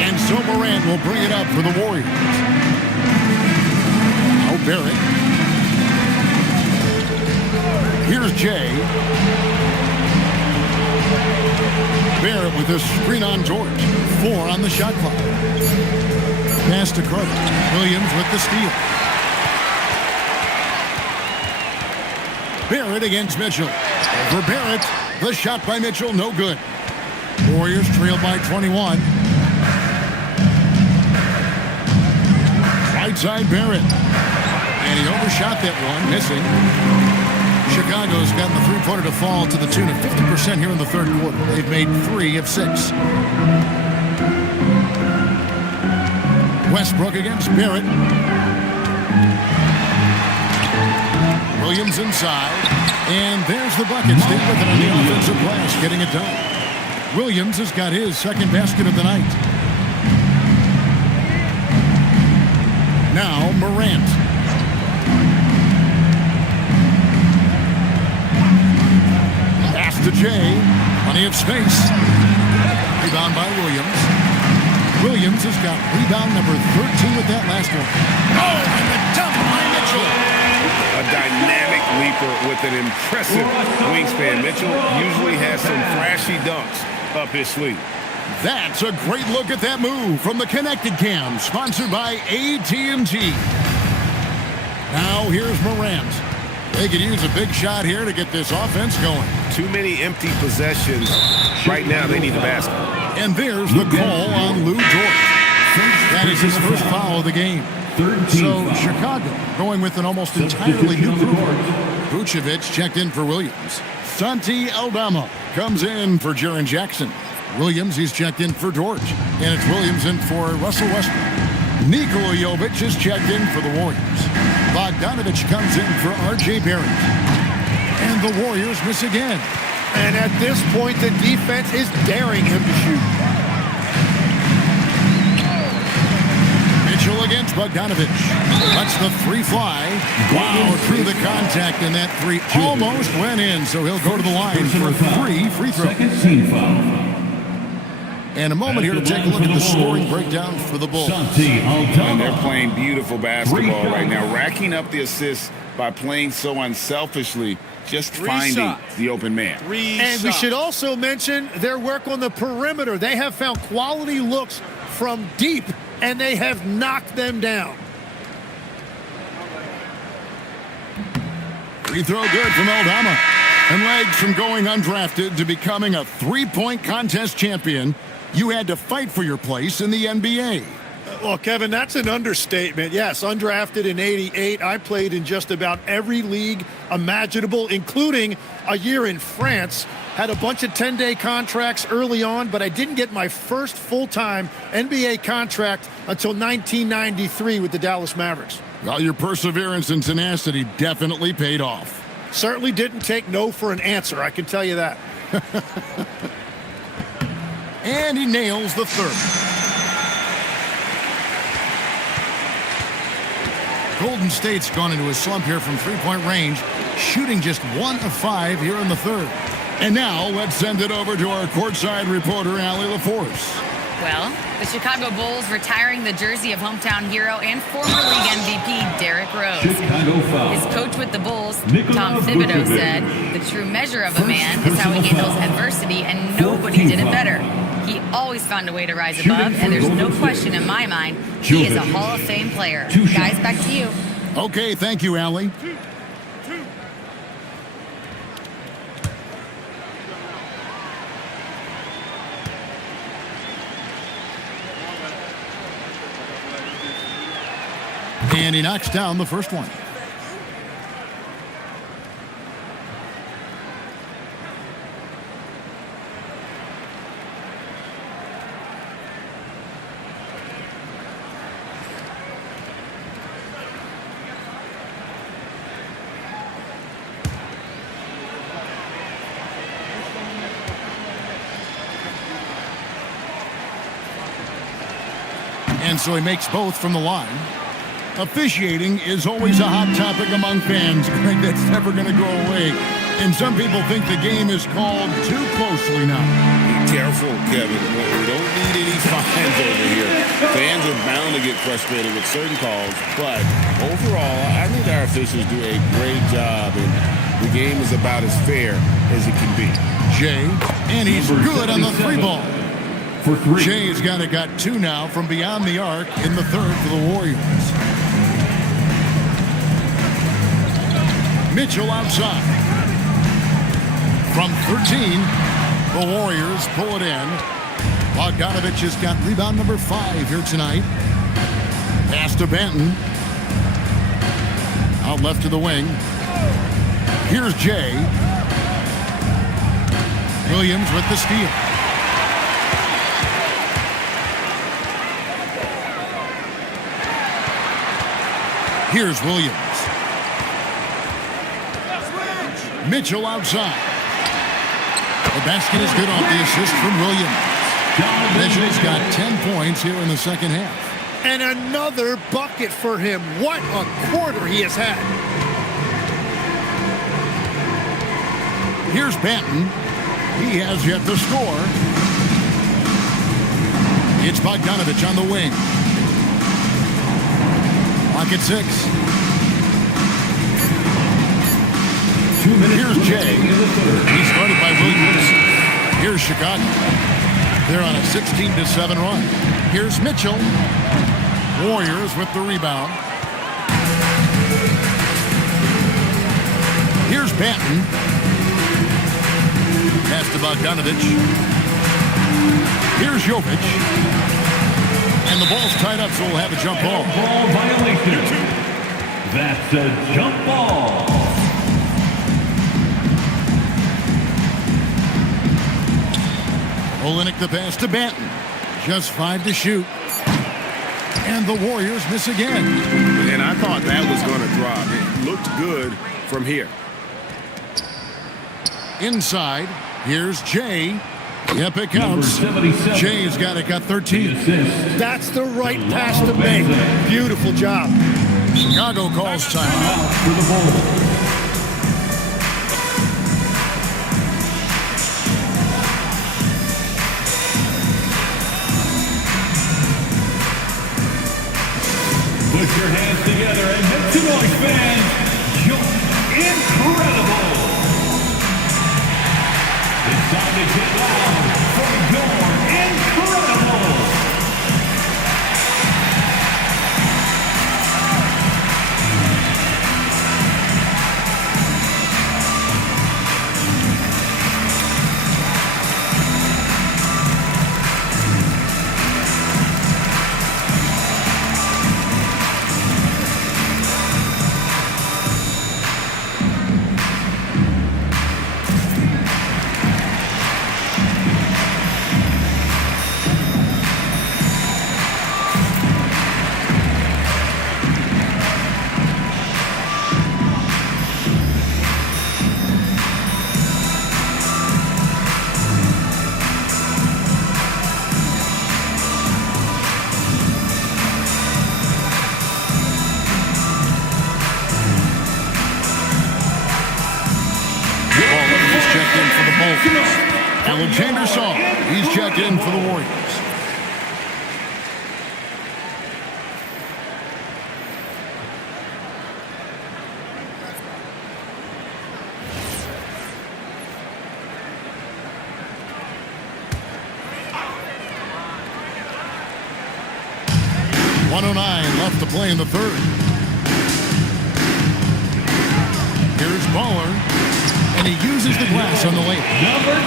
And so Morant will bring it up for the Warriors. Now Barrett. Here's Jay. Barrett with a screen on George. 4 on the shot clock. Pass to Carter. Williams with the steal. Barrett against Mitchell. For Barrett, the shot by Mitchell, no good. Warriors trail by 21. Right side Barrett. And he overshot that one, missing. Chicago's gotten the three-pointer to fall to the tune of 50% here in the third quarter. They've made 3 of 6. Westbrook against Barrett. Williams inside. And there's the bucket. Stay with it on the offensive glass, getting it done. Williams has got his 2nd basket of the night. Now Morant. Pass to Jay. Plenty of space. Rebound by Williams. Williams has got rebound number 13 with that last one. Oh, and the dunk by Mitchell. A dynamic leaper with an impressive wingspan. Mitchell usually has some flashy dunks up his sleeve. That's a great look at that move from the Connected Cam, sponsored by AT&T. Now here's Morant. They could use a big shot here to get this offense going. Too many empty possessions. Right now, they need the basket. And there's the call on Lou Dort. That is his first foul of the game. So Chicago going with an almost entirely new group. Vucevic checked in for Williams. Santi Aldama comes in for Jaren Jackson. Williams, he's checked in for Dort. And it's Williams in for Russell Westbrook. Nikola Jovic is checked in for the Warriors. Bogdanovich comes in for R.J. Barrett. And the Warriors miss again. And at this point, the defense is daring him to shoot. Mitchell against Bogdanovich. Lets the 3 fly. Wow, through the contact, and that 3 almost went in, so he'll go to the line for 3 free throws. And a moment here to take a look at the scoring breakdown for the Bulls. And they're playing beautiful basketball right now, racking up the assists by playing so unselfishly, just finding the open man. And we should also mention their work on the perimeter. They have found quality looks from deep, and they have knocked them down. Free throw good from Aldama. And legs from going undrafted to becoming a three-point contest champion. You had to fight for your place in the NBA. Well, Kevin, that's an understatement. Yes, undrafted in '88. I played in just about every league imaginable, including a year in France. Had a bunch of 10-day contracts early on, but I didn't get my first full-time NBA contract until 1993 with the Dallas Mavericks. Well, your perseverance and tenacity definitely paid off. Certainly didn't take no for an answer, I can tell you that. And he nails the third. Golden State's gone into a slump here from three-point range, shooting just 1 of 5 here in the third. And now let's send it over to our courtside reporter, Allie LaForce. Well, the Chicago Bulls retiring the jersey of hometown hero and former league MVP Derrick Rose. His coach with the Bulls, Tom Thibodeau, said, "The true measure of a man is how he handles adversity, and nobody did it better. He always found a way to rise above, and there's no question in my mind he is a Hall of Fame player." Guys, back to you. Okay, thank you, Allie. And he knocks down the first one. And so he makes both from the line. Officiating is always a hot topic among fans, Greg. That's never going to go away. And some people think the game is called too closely now. Be careful, Kevin. We don't need any fines over here. Fans are bound to get frustrated with certain calls, but overall, I think our officials do a great job, and the game is about as fair as it can be. Jay, and he's good on the three ball. Jay's got 2 now from beyond the arc in the third for the Warriors. Mitchell outside. From 13, the Warriors pull it in. Bogdanovich has got rebound number 5 here tonight. Pass to Benton. Out left to the wing. Here's Jay. Williams with the steal. Here's Williams. Mitchell outside. The basket is good off the assist from Williams. Mitchell's got 10 points here in the second half. And another bucket for him. What a quarter he has had. Here's Benton. He has yet to score. It's Bogdanovich on the wing. Clock at 6. Here's Jay. He's started by Williams. Here's Chicago. They're on a 16-7 run. Here's Mitchell. Warriors with the rebound. Here's Benton. Pass to Bogdanovich. Here's Jovic. And the ball's tied up, so we'll have a jump ball. Ball violation. That's a jump ball. Olenek the pass to Benton. Just 5 to shoot. And the Warriors miss again. And I thought that was going to drop. It looked good from here. Inside, here's Jay. Yep, it counts. Jay's got 13. That's the right pass to make. Beautiful job. Chicago calls timeout for the Bulls. Bulls. Alexander Saw, he's checked in for the Warriors. Left to play in the third. Here's Baller, and he uses the glass on the lane.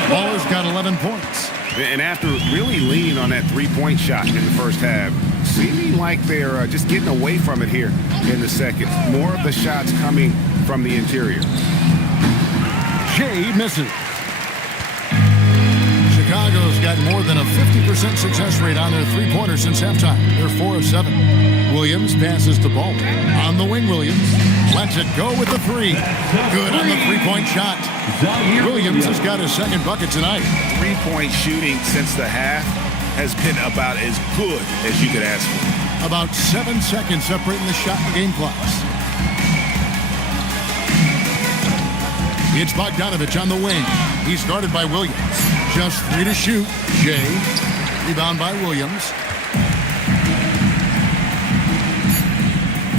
Baller's got 11 points. And after really leaning on that three-point shot in the first half, seeming like they're just getting away from it here in the second. More of the shots coming from the interior. Jay misses. Chicago's got more than a 50% success rate on their three-pointers since halftime. They're 4 of 7. Williams passes to Ball. On the wing, Williams lets it go with the three. Good on the three-point shot. Williams has got his second bucket tonight. Three-point shooting since the half has been about as good as you could ask for. About 7 seconds separating the shot and game clocks. It's Bogdanovich on the wing. He's guarded by Williams. Just 3 to shoot. Jay. Rebound by Williams.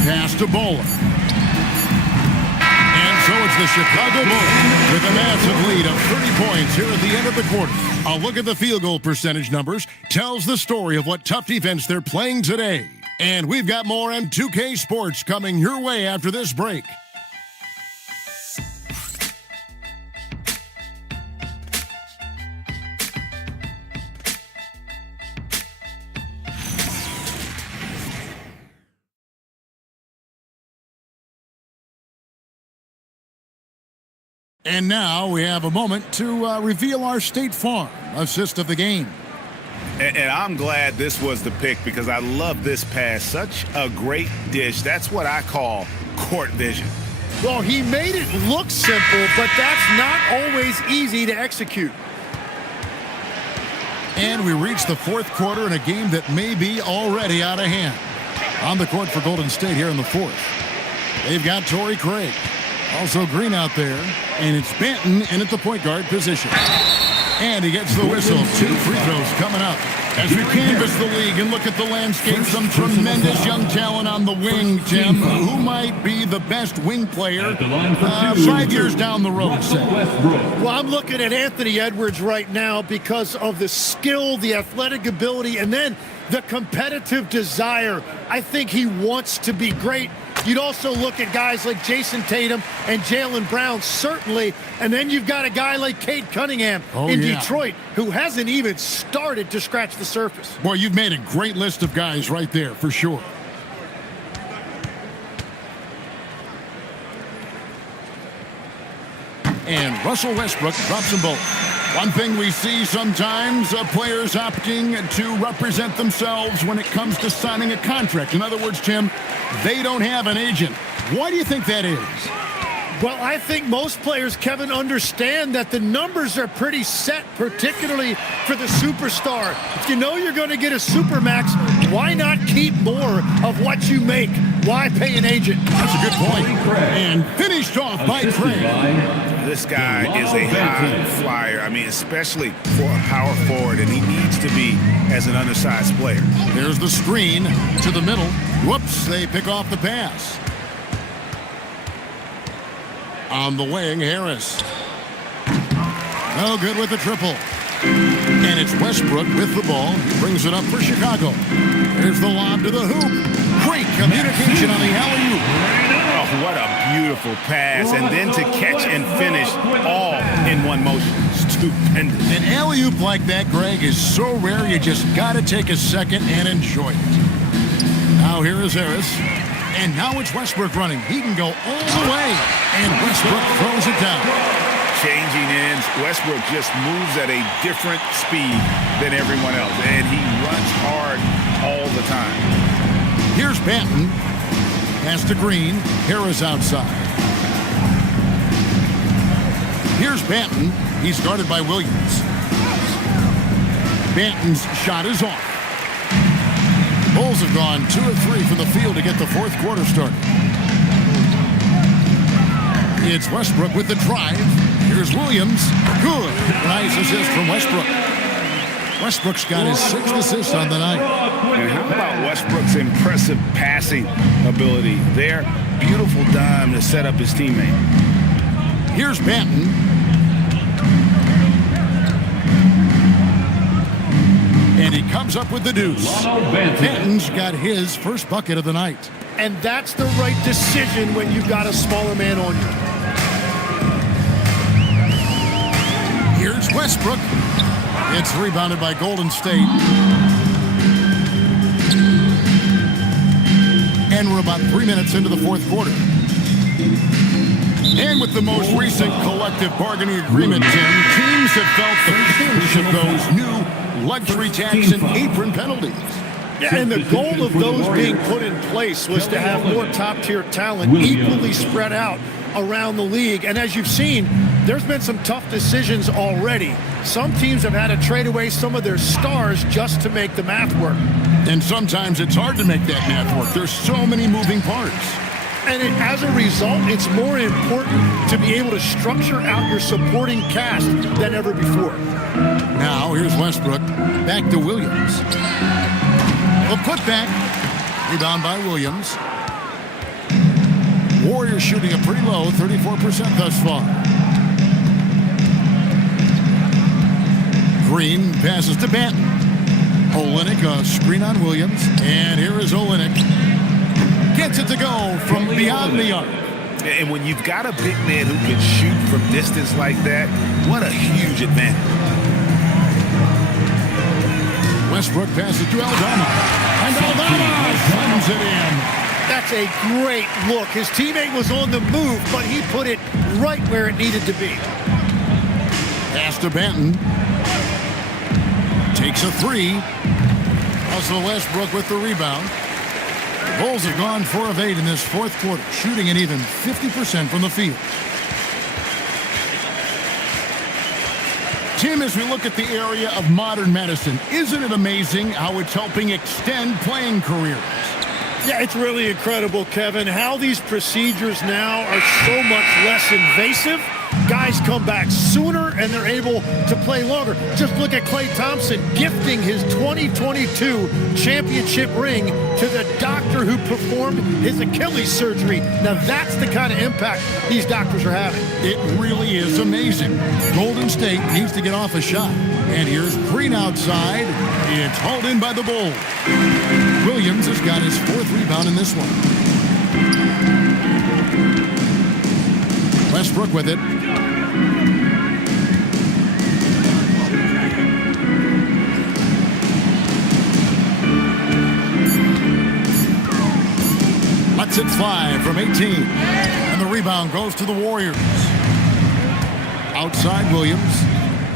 Pass to Bowler. And so it's the Chicago Bulls with a massive lead of 30 points here at the end of the quarter. A look at the field goal percentage numbers tells the story of what tough defense they're playing today. And we've got more M2K Sports coming your way after this break. And now we have a moment to reveal our State Farm assist of the game. And I'm glad this was the pick because I love this pass. Such a great dish. That's what I call court vision. Well, he made it look simple, but that's not always easy to execute. And we reach the fourth quarter in a game that may be already out of hand. On the court for Golden State here in the fourth. They've got Torrey Craig. Also Green out there, and it's Banton in at the point guard position. And he gets the whistle. 2 free throws coming up. As we canvass the league and look at the landscape, some tremendous young talent on the wing, Tim. Who might be the best wing player 5 years down the road, say? Well, I'm looking at Anthony Edwards right now because of the skill, the athletic ability, and then the competitive desire. I think he wants to be great. You'd also look at guys like Jason Tatum and Jaylen Brown, certainly. And then you've got a guy like Cade Cunningham in Detroit, who hasn't even started to scratch the surface. Boy, you've made a great list of guys right there, for sure. And Russell Westbrook drops them both. One thing we see sometimes, players opting to represent themselves when it comes to signing a contract. In other words, Tim, they don't have an agent. Why do you think that is? Well, I think most players, Kevin, understand that the numbers are pretty set, particularly for the superstar. If you know you're going to get a supermax, why not keep more of what you make? Why pay an agent? That's a good point. And finished off by Craig. This guy is a high flyer. I mean, especially for a power forward, and he needs to be as an undersized player. There's the screen to the middle. Whoops, they pick off the pass. On the wing, Harris. No good with the triple. And it's Westbrook with the ball. He brings it up for Chicago. There's the lob to the hoop. Great communication on the alley-oop. Oh, what a beautiful pass. And then to catch and finish all in one motion. Stupendous. An alley-oop like that, Greg, is so rare you just got to take a second and enjoy it. Now here is Harris. And now it's Westbrook running. He can go all the way. And Westbrook throws it down. Changing ends. Westbrook just moves at a different speed than everyone else. And he runs hard all the time. Here's Banton. Pass to Green. Harris outside. Here's Banton. He's guarded by Williams. Banton's shot is off. Bulls have gone 2 of 3 from the field to get the fourth quarter started. It's Westbrook with the drive. Here's Williams. Good. Nice assist from Westbrook. Westbrook's got his 6th assist on the night. And how about Westbrook's impressive passing ability there? Beautiful dime to set up his teammate. Here's Banton. And he comes up with the deuce. Banton's got his first bucket of the night. And that's the right decision when you've got a smaller man on you. Here's Westbrook. It's rebounded by Golden State. And we're about 3 minutes into the fourth quarter. And with the most recent collective bargaining agreement, Tim, teams have felt the pinch of those new luxury tax and apron penalties. Yeah, and the goal of those being put in place was to have more top-tier talent equally spread out around the league. And as you've seen, there's been some tough decisions already. Some teams have had to trade away some of their stars just to make the math work. And sometimes it's hard to make that math work. There's so many moving parts. And as a result, it's more important to be able to structure out your supporting cast than ever before. Now, here's Westbrook. Back to Williams. A putback. Rebound by Williams. Warriors shooting it pretty low, 34% thus far. Green passes to Banton. Olynyk, a screen on Williams. And here is Olynyk. Gets it to go from beyond the arc. And when you've got a big man who can shoot from distance like that, what a huge advantage. Westbrook passes to Aldama. And Aldama slams it in. That's a great look. His teammate was on the move, but he put it right where it needed to be. Pass to Banton. Takes a three. Russell Westbrook with the rebound. The Bulls have gone 4 of 8 in this fourth quarter, shooting an even 50% from the field. Tim, as we look at the area of modern medicine, isn't it amazing how it's helping extend playing careers? Yeah, it's really incredible, Kevin, how these procedures now are so much less invasive. Guys come back sooner and they're able to play longer. Just look at Klay Thompson gifting his 2022 championship ring to the doctor who performed his Achilles surgery. Now that's the kind of impact these doctors are having. It really is amazing. Golden State needs to get off a shot. And here's Green outside. It's hauled in by the Bulls. Williams has got his 4th rebound in this one. Westbrook with it. Lets it fly from 18. And the rebound goes to the Warriors. Outside Williams.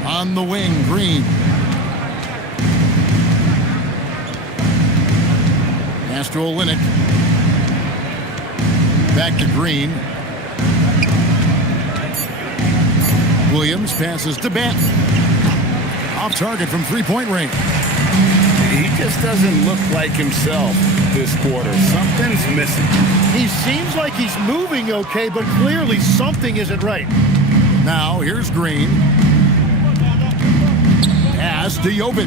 On the wing, Green. Pass to Olynyk. Back to Green. Williams passes to Banton. Off target from three-point range. He just doesn't look like himself this quarter. Something's missing. He seems like he's moving okay, but clearly something isn't right. Now, here's Green. Pass to Jovic.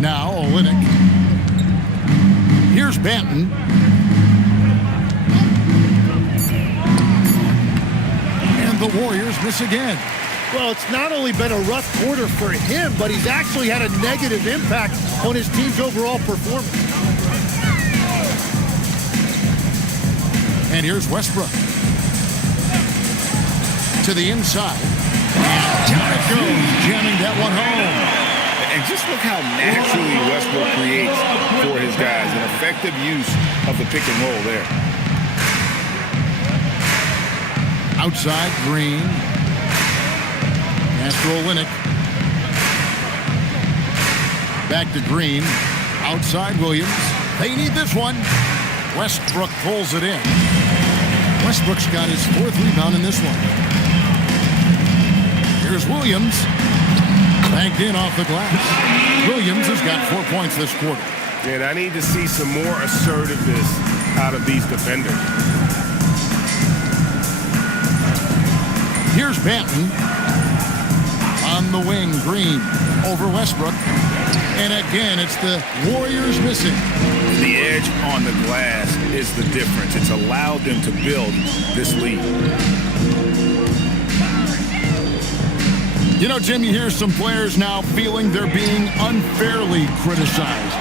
Now, Olynyk. Here's Banton. And the Warriors miss again. Well, it's not only been a rough quarter for him, but he's actually had a negative impact on his team's overall performance. And here's Westbrook. To the inside. And down it goes, jamming that one home. And just look how naturally Westbrook creates for his guys. An effective use of the pick and roll there. Outside, Green. Pass to Olynyk. Back to Green. Outside, Williams. They need this one. Westbrook pulls it in. Westbrook's got his 4th rebound in this one. Here's Williams. Banked in off the glass. Williams has got 4 points this quarter. And I need to see some more assertiveness out of these defenders. Here's Banton. On the wing, Green over Westbrook. And again, it's the Warriors missing. The edge on the glass is the difference. It's allowed them to build this lead. You know, Jim, you hear some players now feeling they're being unfairly criticized.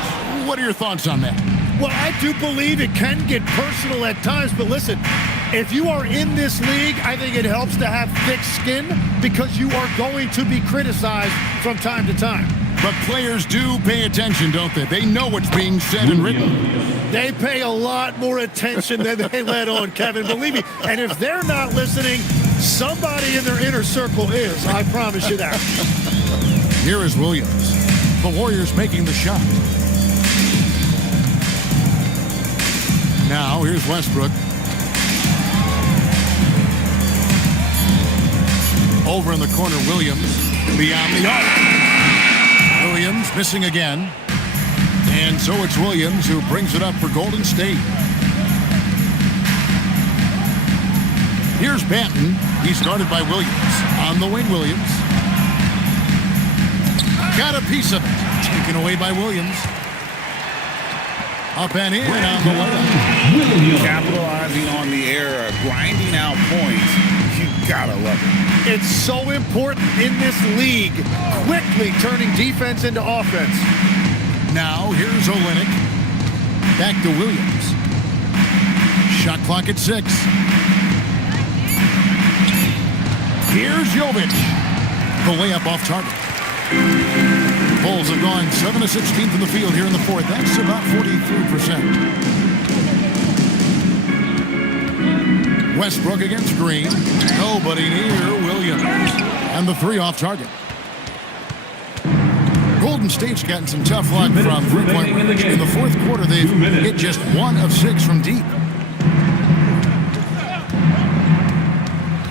What are your thoughts on that? Well, I do believe it can get personal at times, but listen, if you are in this league, I think it helps to have thick skin because you are going to be criticized from time to time. But players do pay attention, don't they? They know what's being said and written. They pay a lot more attention than they let on, Kevin, believe me. And if they're not listening, somebody in their inner circle is. I promise you that. Here is Williams. The Warriors making the shot. Now, here's Westbrook. Over in the corner, Williams. Beyond the arc. Williams missing again. And so it's Williams who brings it up for Golden State. Here's Banton. He's guarded by Williams. On the wing, Williams. Got a piece of it. Taken away by Williams. Up and in on the layup. Capitalizing on the error, grinding out points. You gotta love it. It's so important in this league, quickly turning defense into offense. Now, here's Olynyk. Back to Williams. Shot clock at 6. Here's Jovic. The layup off target. Bulls have gone 7 of 16 from the field here in the fourth. That's about 43%. Westbrook against Green. Nobody near Williams. And the 3 off target. Golden State's gotten some tough luck from three-point range. In the fourth quarter, they've hit just 1 of 6 from deep.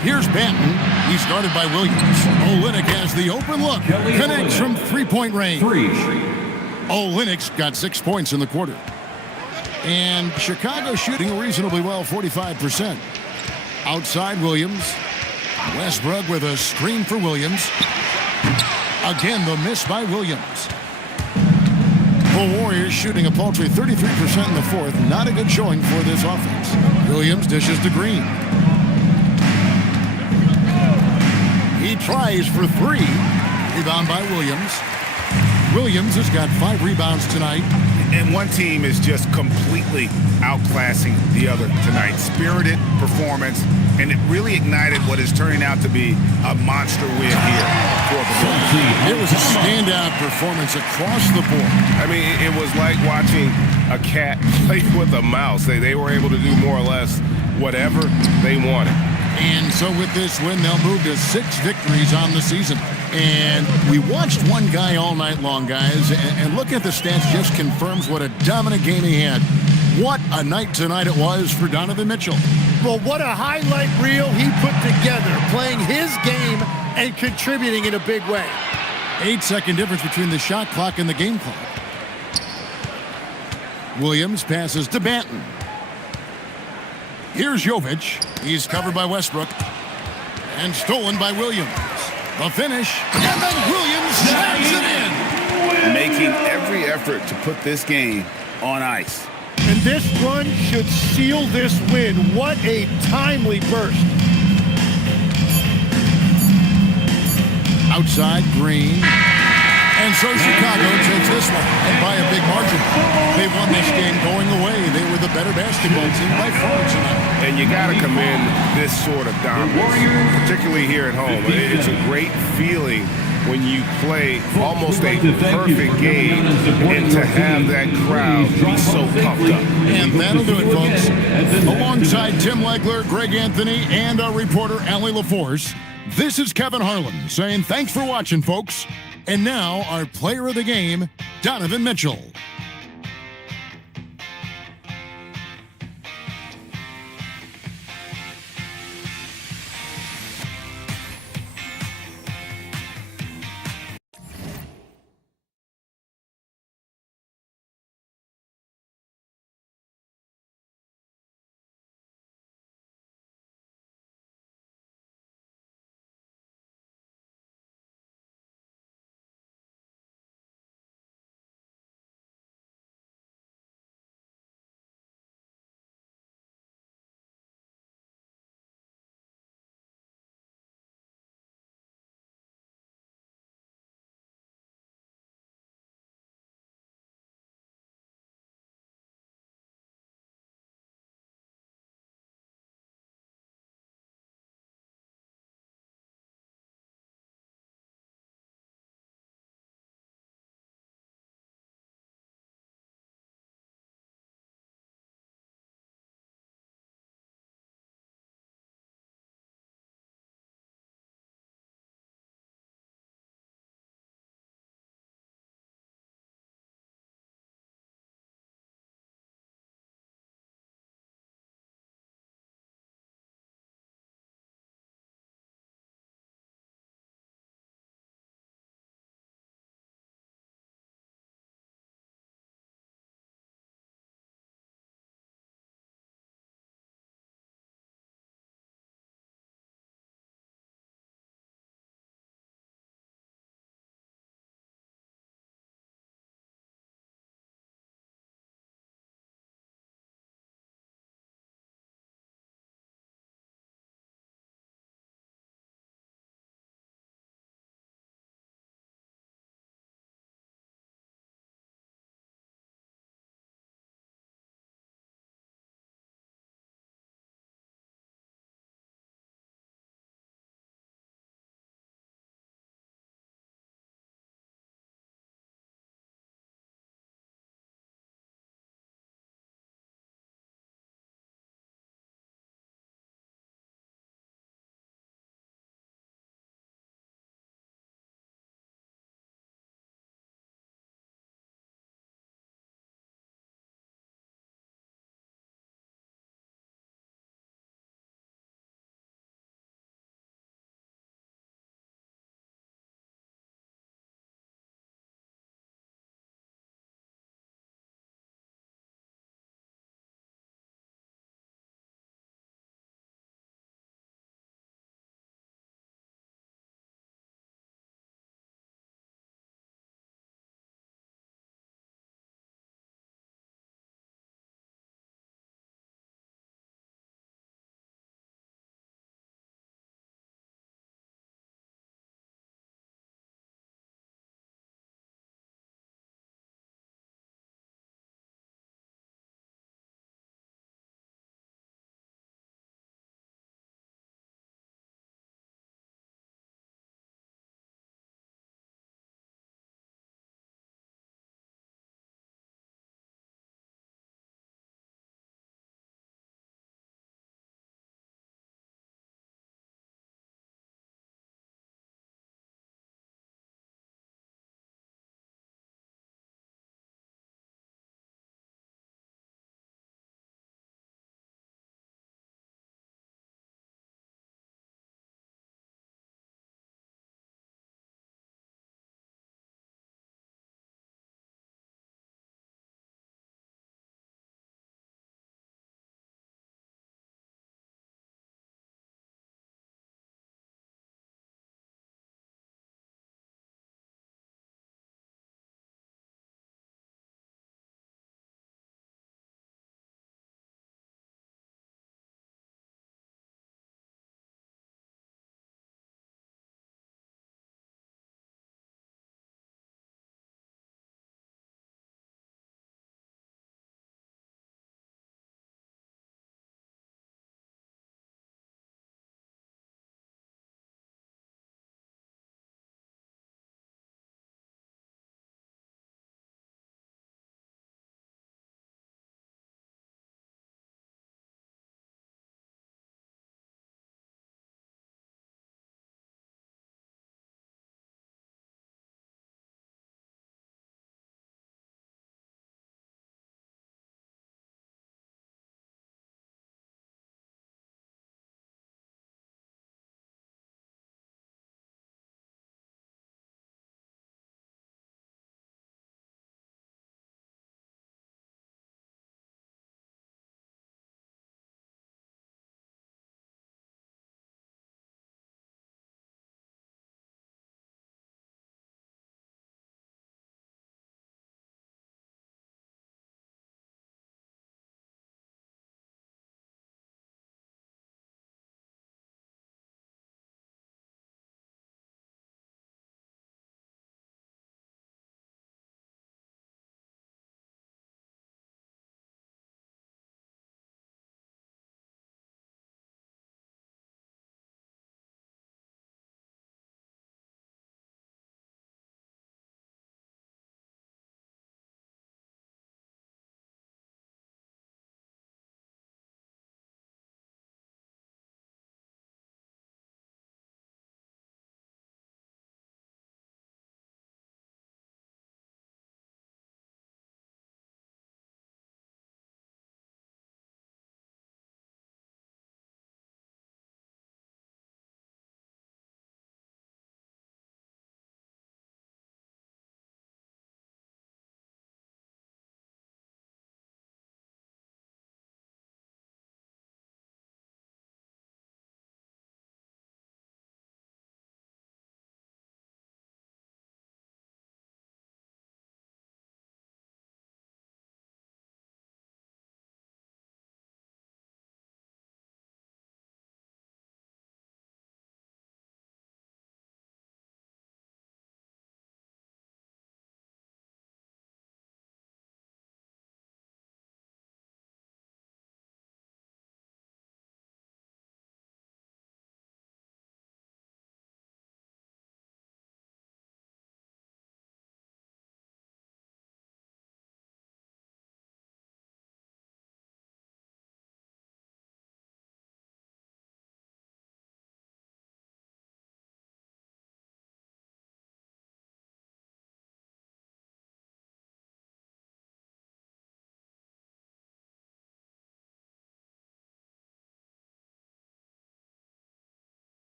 Here's Banton. He's guarded by Williams. Olynyk has the open look. Connects from three-point range. Olynyk's got 6 points in the quarter. And Chicago shooting reasonably well, 45%. Outside Williams. Westbrook with a screen for Williams. Again, the miss by Williams. The Warriors shooting a paltry 33% in the fourth. Not a good showing for this offense. Williams dishes to Green. He tries for 3. Rebound by Williams. Williams has got 5 rebounds tonight. And one team is just completely outclassing the other tonight. Spirited performance, and it really ignited what is turning out to be a monster win here for the Bulls. It was a standout performance across the board. I mean, it was like watching a cat play with a mouse. They were able to do more or less whatever they wanted. And so with this win, they'll move to 6 victories on the season. And we watched one guy all night long, guys, and look at the stats, just confirms what a dominant game he had. What a night tonight it was for Donovan Mitchell. Well, what a highlight reel he put together, playing his game and contributing in a big way. 8-second difference between the shot clock and the game clock. Williams passes to Banton. Here's Jovic. He's covered by Westbrook. And stolen by Williams. The finish. And then Williams slams it in. Making every effort to put this game on ice. And this run should seal this win. What a timely burst. Outside, Green. And so Chicago takes this one, and by a big margin. They won this game going away. They were the better basketball team by far tonight. And you got to commend this sort of dominance, particularly here at home. It's a great feeling when you play almost a perfect game and to have that crowd be so pumped up. And that'll do it, folks. Alongside Tim Legler, Greg Anthony, and our reporter, Allie LaForce, this is Kevin Harlan saying thanks for watching, folks. And now, our player of the game, Donovan Mitchell.